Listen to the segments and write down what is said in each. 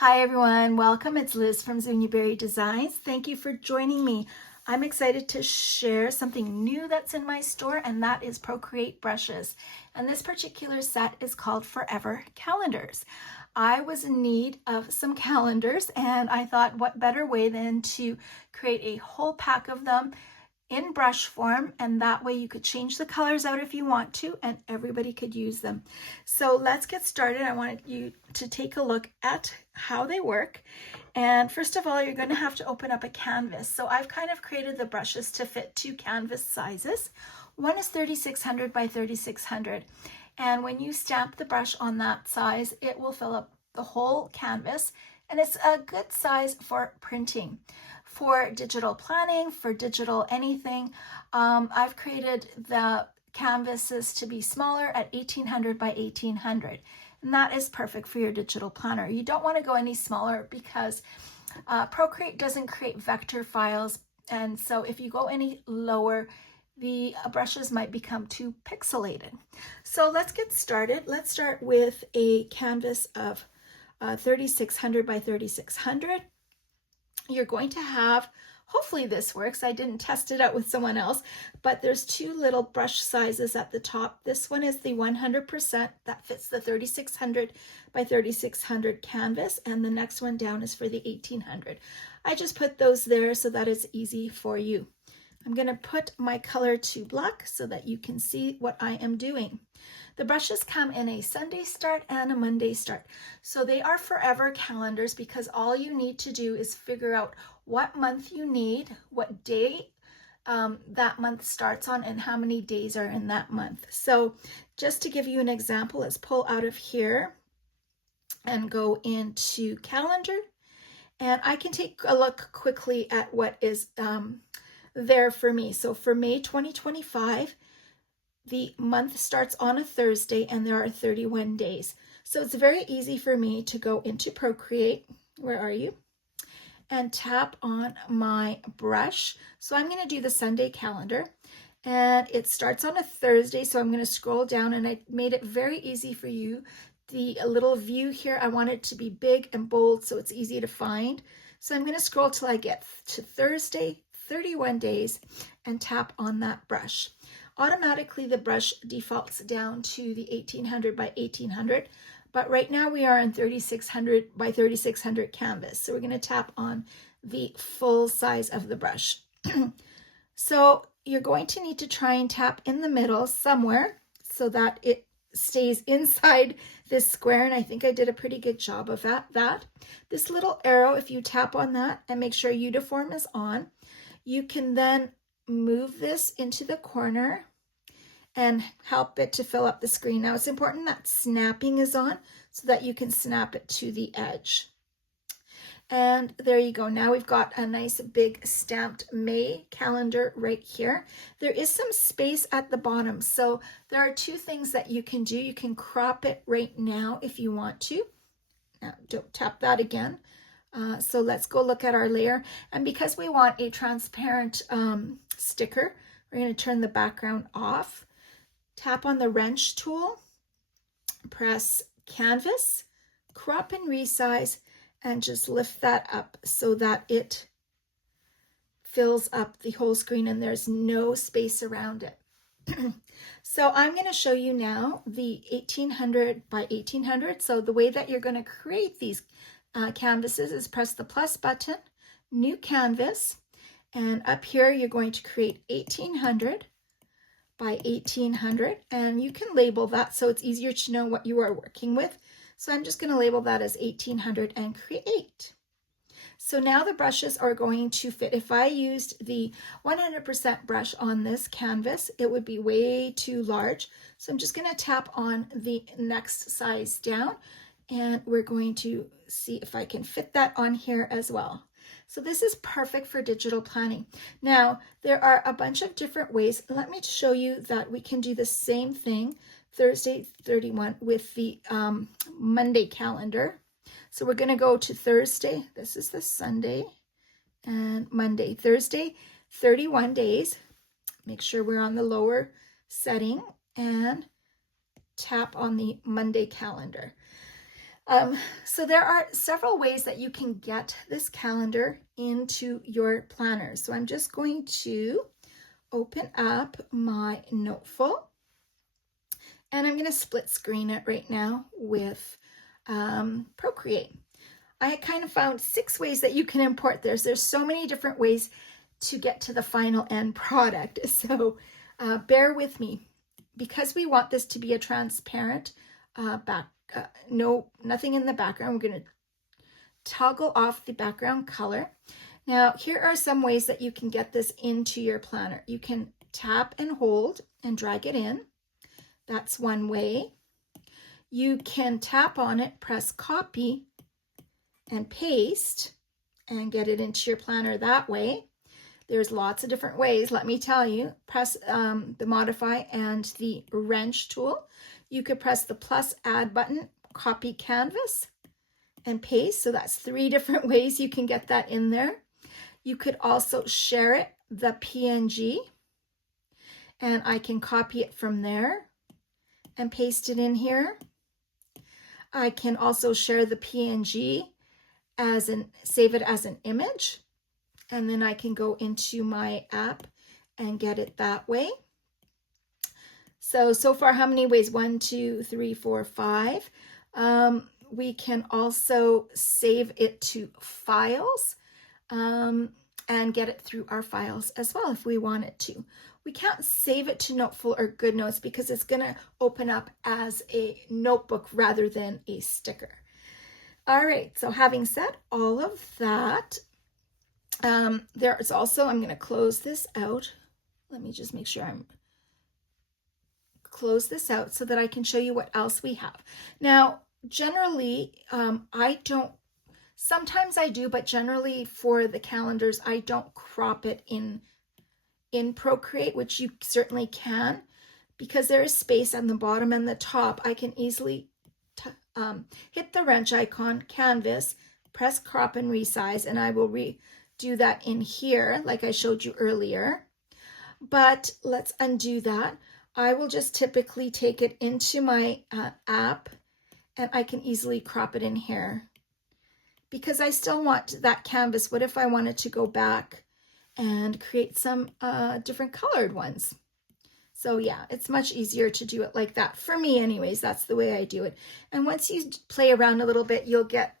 Hi everyone, welcome. It's Liz from Zuniberry Designs. Thank you for joining me. I'm excited to share something new that's in my store, and that is Procreate brushes. And this particular set is called Forever Calendars. I was in need of some calendars, and I thought what better way than to create a whole pack of them in brush form, and that way you could change the colors out if you want to, and everybody could use them. So let's get started. I wanted you to take a look at how they work. And first of all, you're going to have to open up a canvas. So I've kind of created the brushes to fit two canvas sizes. One is 3600 by 3600. And when you stamp the brush on that size, it will fill up the whole canvas. And it's a good size for printing. For digital planning, for digital anything, I've created the canvases to be smaller at 1800 by 1800. And that is perfect for your digital planner. You don't want to go any smaller because Procreate doesn't create vector files. And so if you go any lower, the brushes might become too pixelated. So let's get started. Let's start with a canvas of 3600 by 3600. You're going to have, hopefully this works. I didn't test it out with someone else, but there's two little brush sizes at the top. This one is the 100% that fits the 3600 by 3600 canvas, and the next one down is for the 1800. I just put those there so that it's easy for you. I'm going to put my color to black so that you can see what I am doing. The brushes come in a Sunday start and a Monday start. So they are forever calendars because all you need to do is figure out what month you need, what day that month starts on, and how many days are in that month. So just to give you an example, let's pull out of here and go into calendar. And I can take a look quickly at what is there for me. So for May 2025, the month starts on a Thursday and there are 31 days. So it's very easy for me to go into Procreate. Where are you? And tap on my brush. So I'm going to do the Sunday calendar, and it starts on a Thursday. So I'm going to scroll down, and I made it very easy for you. The little view here, I want it to be big and bold so it's easy to find. So I'm going to scroll till I get to Thursday, 31 days, and tap on that brush. Automatically the brush defaults down to the 1800 by 1800, but right now we are in 3600 by 3600 canvas. So we're going to tap on the full size of the brush. So you're going to need to try and tap in the middle somewhere so that it stays inside this square, and I think I did a pretty good job of that. This little arrow, if you tap on that and make sure uniform is on, you can then move this into the corner and help it to fill up the screen. Now it's important that snapping is on so that you can snap it to the edge. And there you go. Now we've got a nice big stamped May calendar right here. There is some space at the bottom. So there are two things that you can do. You can crop it right now if you want to. Now don't tap that again. So let's go look at our layer. And because we want a transparent sticker, we're going to turn the background off. Tap on the wrench tool, press canvas, crop and resize, and just lift that up so that it fills up the whole screen and there's no space around it. So I'm going to show you now the 1800 by 1800. So the way that you're going to create these canvases is press the plus button, new canvas, and up here you're going to create 1800 by 1800, and you can label that so it's easier to know what you are working with. So I'm just going to label that as 1800 and create. So now the brushes are going to fit. If I used the 100% brush on this canvas, it would be way too large. So I'm just going to tap on the next size down, and we're going to see if I can fit that on here as well. So this is perfect for digital planning. Now, there are a bunch of different ways. Let me show you that we can do the same thing, Thursday 31, with the Monday calendar. So we're going to go to Thursday. This is the Sunday and Monday. Thursday, 31 days. Make sure we're on the lower setting and tap on the Monday calendar. So there are several ways that you can get this calendar into your planner. So I'm just going to open up my Noteful, and I'm going to split screen it right now with Procreate. I kind of found 6 ways that you can import this. There's so many different ways to get to the final end product. So bear with me. Because we want this to be a transparent nothing in the background, we're going to toggle off the background color. Now, here are some ways that you can get this into your planner. You can tap and hold and drag it in. That's one way. You can tap on it, press copy, and paste, and get it into your planner that way. There's lots of different ways, let me tell you. Press the modify and the wrench tool. You could press the plus add button, copy canvas, and paste. So that's 3 different ways you can get that in there. You could also share it, the PNG, and I can copy it from there and paste it in here. I can also share the PNG save it as an image, and then I can go into my app and get it that way. So far, how many ways? 1, 2, 3, 4, 5. We can also save it to files and get it through our files as well if we want it to. We can't save it to Noteful or GoodNotes because it's going to open up as a notebook rather than a sticker. All right, so having said all of that, there is also, I'm going to close this out. Let me just make sure I'm close this out so that I can show you what else we have. Now, generally, sometimes I do, but generally for the calendars, I don't crop it in Procreate, which you certainly can, because there is space on the bottom and the top. I can easily hit the wrench icon, canvas, press crop and resize, and I will do that in here like I showed you earlier. But let's undo that. I will just typically take it into my app, and I can easily crop it in here because I still want that canvas. What if I wanted to go back and create some different colored ones? So yeah, it's much easier to do it like that. For me anyways, that's the way I do it. And once you play around a little bit, you'll get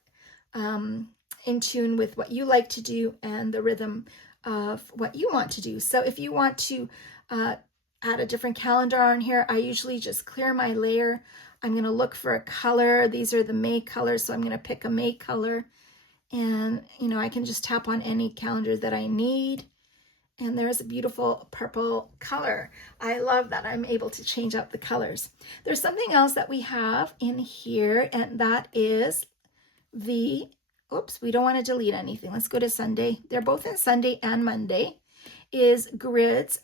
in tune with what you like to do and the rhythm of what you want to do. So if you want to add a different calendar on here, I usually just clear my layer. I'm going to look for a color. These are the May colors, so I'm going to pick a May color. And, I can just tap on any calendar that I need. And there's a beautiful purple color. I love that I'm able to change up the colors. There's something else that we have in here, and that is we don't want to delete anything. Let's go to Sunday. They're both in Sunday and Monday. Is grids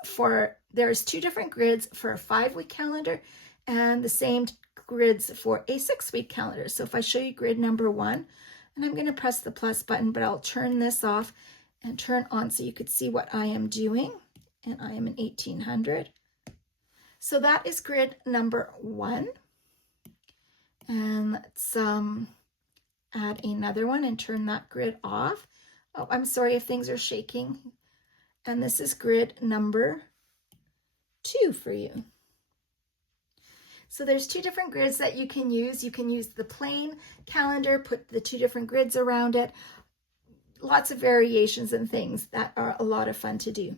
there's 2 different grids for a 5-week calendar and the same grids for a 6-week calendar. So if I show you grid number 1, and I'm going to press the plus button, but I'll turn this off and turn on so you could see what I am doing. And I am in 1800. So that is grid number 1. And let's add another one and turn that grid off. Oh, I'm sorry if things are shaking. And this is grid number 2 for you. So there's 2 different grids that you can use. You can use the plain calendar, put the 2 different grids around it. Lots of variations and things that are a lot of fun to do.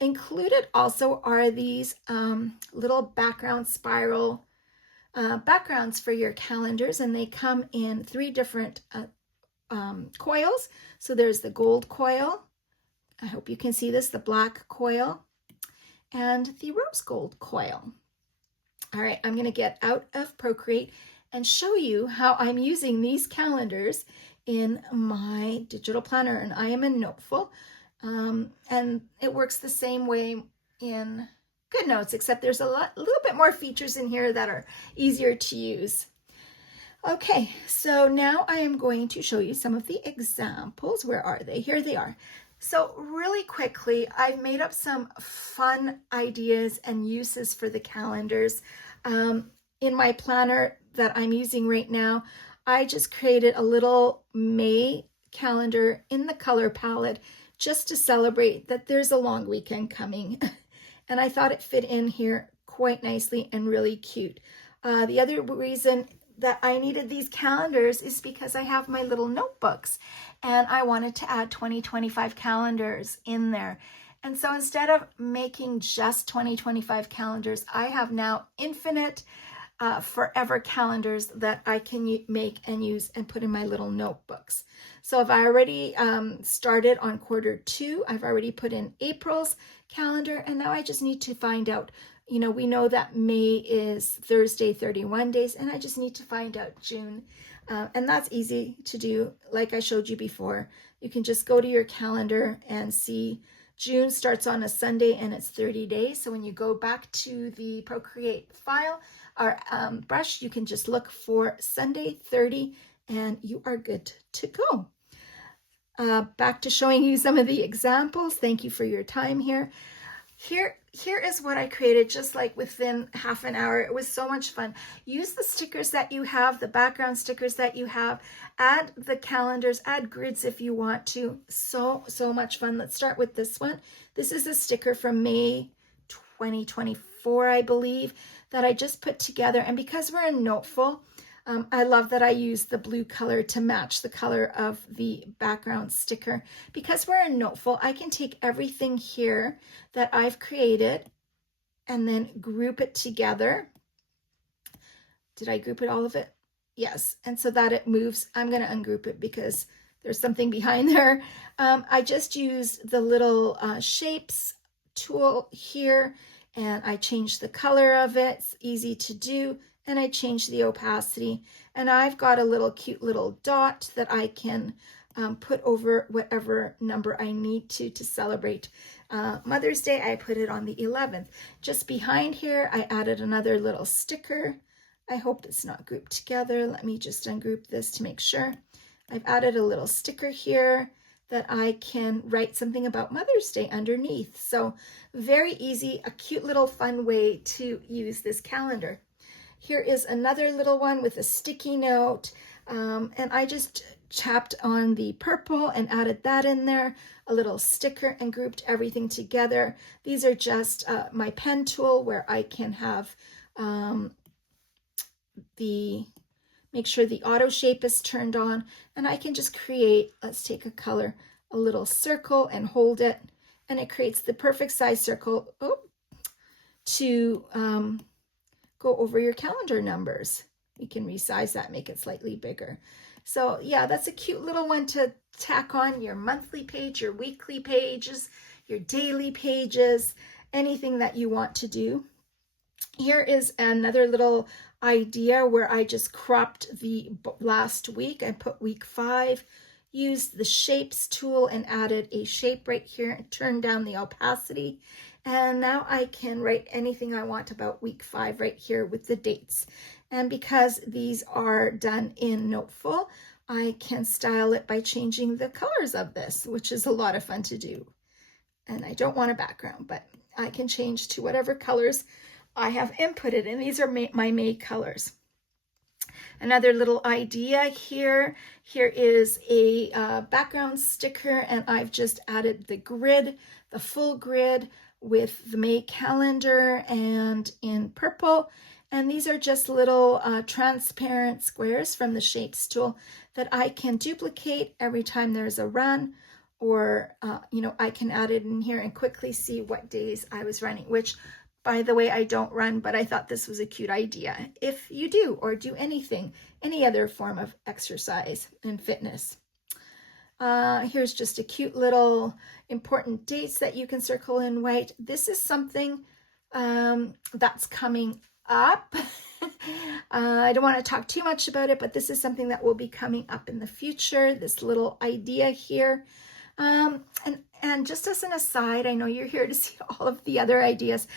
Included also are these little background spiral backgrounds for your calendars, and they come in 3 different coils. So there's the gold coil, I hope you can see this, the black coil, and the rose gold coil. All right, I'm going to get out of Procreate and show you how I'm using these calendars in my digital planner, and I am in Noteful, and it works the same way in GoodNotes, except there's a little bit more features in here that are easier to use. Okay, so now I am going to show you some of the examples. Where are they? Here they are. So really quickly, I've made up some fun ideas and uses for the calendars. In my planner that I'm using right now, I just created a little May calendar in the color palette just to celebrate that there's a long weekend coming. And I thought it fit in here quite nicely and really cute. The other reason that I needed these calendars is because I have my little notebooks and I wanted to add 2025 calendars in there. And so instead of making just 2025 calendars, I have now infinite forever calendars that I can make and use and put in my little notebooks. So I've already started on Q2. I've already put in April's calendar, and now I just need to find out, you know, we know that May is Thursday, 31 days, and I just need to find out June. And that's easy to do. Like I showed you before, you can just go to your calendar and see June starts on a Sunday and it's 30 days. So when you go back to the Procreate file or brush, you can just look for Sunday 30 and you are good to go. Back to showing you some of the examples. Thank you for your time here. Here is what I created just like within half an hour. It was so much fun. Use the stickers that you have, the background stickers that you have, add the calendars, add grids if you want to. So much fun. Let's start with this one. This is a sticker from May 2024, I believe, that I just put together. And because we're in Noteful, I love that I used the blue color to match the color of the background sticker. Because we're in Noteful, I can take everything here that I've created and then group it together. Did I group it, all of it? Yes, and so that it moves. I'm going to ungroup it because there's something behind there. I just used the little shapes tool here and I changed the color of it. It's easy to do. And I changed the opacity, and I've got a little cute little dot that I can put over whatever number I need to celebrate Mother's Day. I put it on the 11th. Just behind here, I added another little sticker. I hope it's not grouped together. Let me just ungroup this to make sure. I've added a little sticker here that I can write something about Mother's Day underneath. So very easy, a cute little fun way to use this calendar. Here is another little one with a sticky note, and I just tapped on the purple and added that in there, a little sticker, and grouped everything together. These are just my pen tool where I can have make sure the auto shape is turned on, and I can just create, let's take a color, a little circle and hold it, and it creates the perfect size circle to go over your calendar numbers. You can resize that, make it slightly bigger. So yeah, that's a cute little one to tack on your monthly page, your weekly pages, your daily pages, anything that you want to do. Here is another little idea where I just cropped the last week. I put week 5, used the shapes tool and added a shape right here and turned down the opacity. And now I can write anything I want about week 5 right here with the dates. And because these are done in Noteful, I can style it by changing the colors of this, which is a lot of fun to do. And I don't want a background, but I can change to whatever colors I have inputted. And these are my May colors. Another little idea here. Here is a background sticker, and I've just added the grid, the full grid, with the May calendar and in purple. And these are just little transparent squares from the shapes tool that I can duplicate every time there's a run, or you know, I can add it in here and quickly see what days I was running, which by the way, I don't run, but I thought this was a cute idea if you do, or do anything, any other form of exercise and fitness. Here's just a cute little important dates that you can circle in white. This is something that's coming up. I don't want to talk too much about it, but this is something that will be coming up in the future, this little idea here. And just as an aside, I know you're here to see all of the other ideas.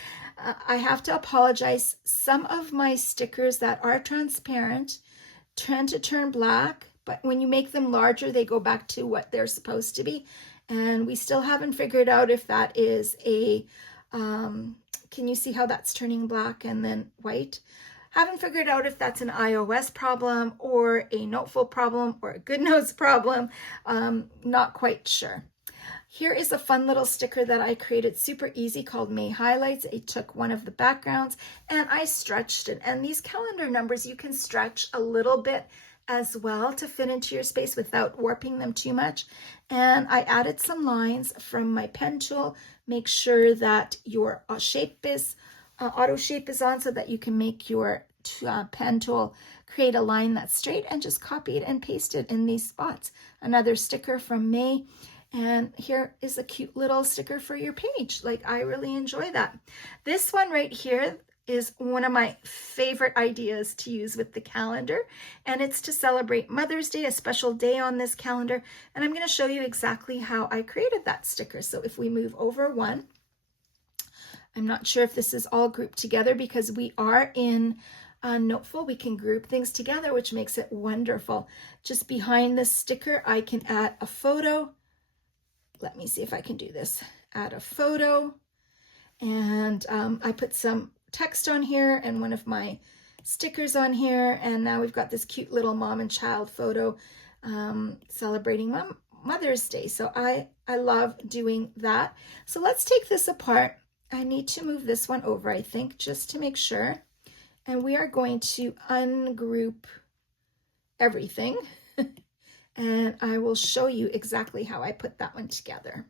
I have to apologize. Some of my stickers that are transparent tend to turn black, but when you make them larger, they go back to what they're supposed to be. And we still haven't figured out if that is a, can you see how that's turning black and then white? Haven't figured out if that's an iOS problem or a Noteful problem or a GoodNotes problem. Not quite sure. Here is a fun little sticker that I created, super easy, called May Highlights. I took one of the backgrounds and I stretched it. And these calendar numbers, you can stretch a little bit as well to fit into your space without warping them too much. And I added some lines from my pen tool. Make sure that your shape is, auto shape is on so that you can make your pen tool create a line that's straight, and just copy it and paste it in these spots. Another sticker from May. And here is a cute little sticker for your page. Like, I really enjoy that. This one right here is one of my favorite ideas to use with the calendar, and it's to celebrate Mother's Day, a special day on this calendar. And I'm going to show you exactly how I created that sticker. So if we move over one, I'm not sure if this is all grouped together because we are in Noteful. We can group things together, which makes it wonderful. Just behind this sticker, I can add a photo. Let me see if I can do this. Add a photo, and I put some text on here and one of my stickers on here, and now we've got this cute little mom and child photo celebrating Mother's Day. So I love doing that. So let's take this apart. I need to move this one over, I think, just to make sure. And we are going to ungroup everything. And I will show you exactly how I put that one together.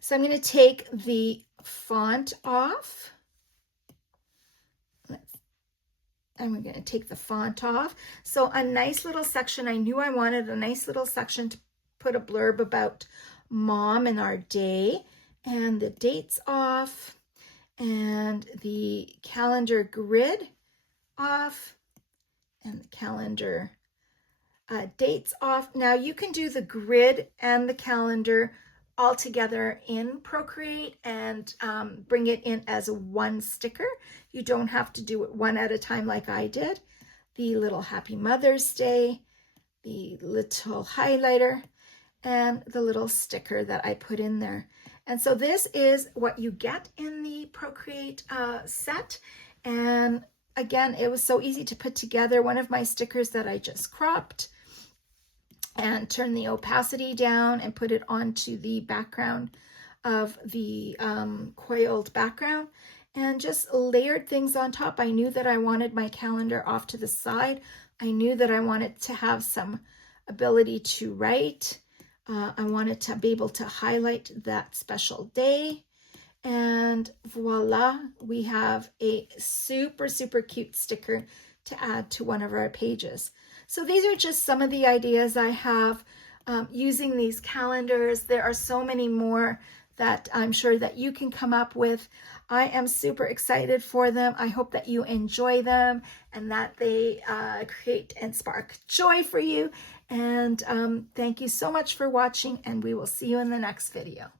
So I'm going to take the font off. And we're going to take the font off. So a nice little section. I knew I wanted a nice little section to put a blurb about Mom and our day. And the dates off. And the calendar grid off. And the calendar dates off. Now you can do the grid and the calendar all together in Procreate and bring it in as one sticker. You don't have to do it one at a time like I did. The little Happy Mother's Day, the little highlighter, and the little sticker that I put in there. And so this is what you get in the Procreate set. And again, it was so easy to put together. One of my stickers that I just cropped and turn the opacity down and put it onto the background of the coiled background, and just layered things on top. I knew that I wanted my calendar off to the side. I knew that I wanted to have some ability to write. I wanted to be able to highlight that special day. And voila, we have a super, super cute sticker to add to one of our pages. So these are just some of the ideas I have using these calendars. There are so many more that I'm sure that you can come up with. I am super excited for them. I hope that you enjoy them and that they create and spark joy for you. And thank you so much for watching, and we will see you in the next video.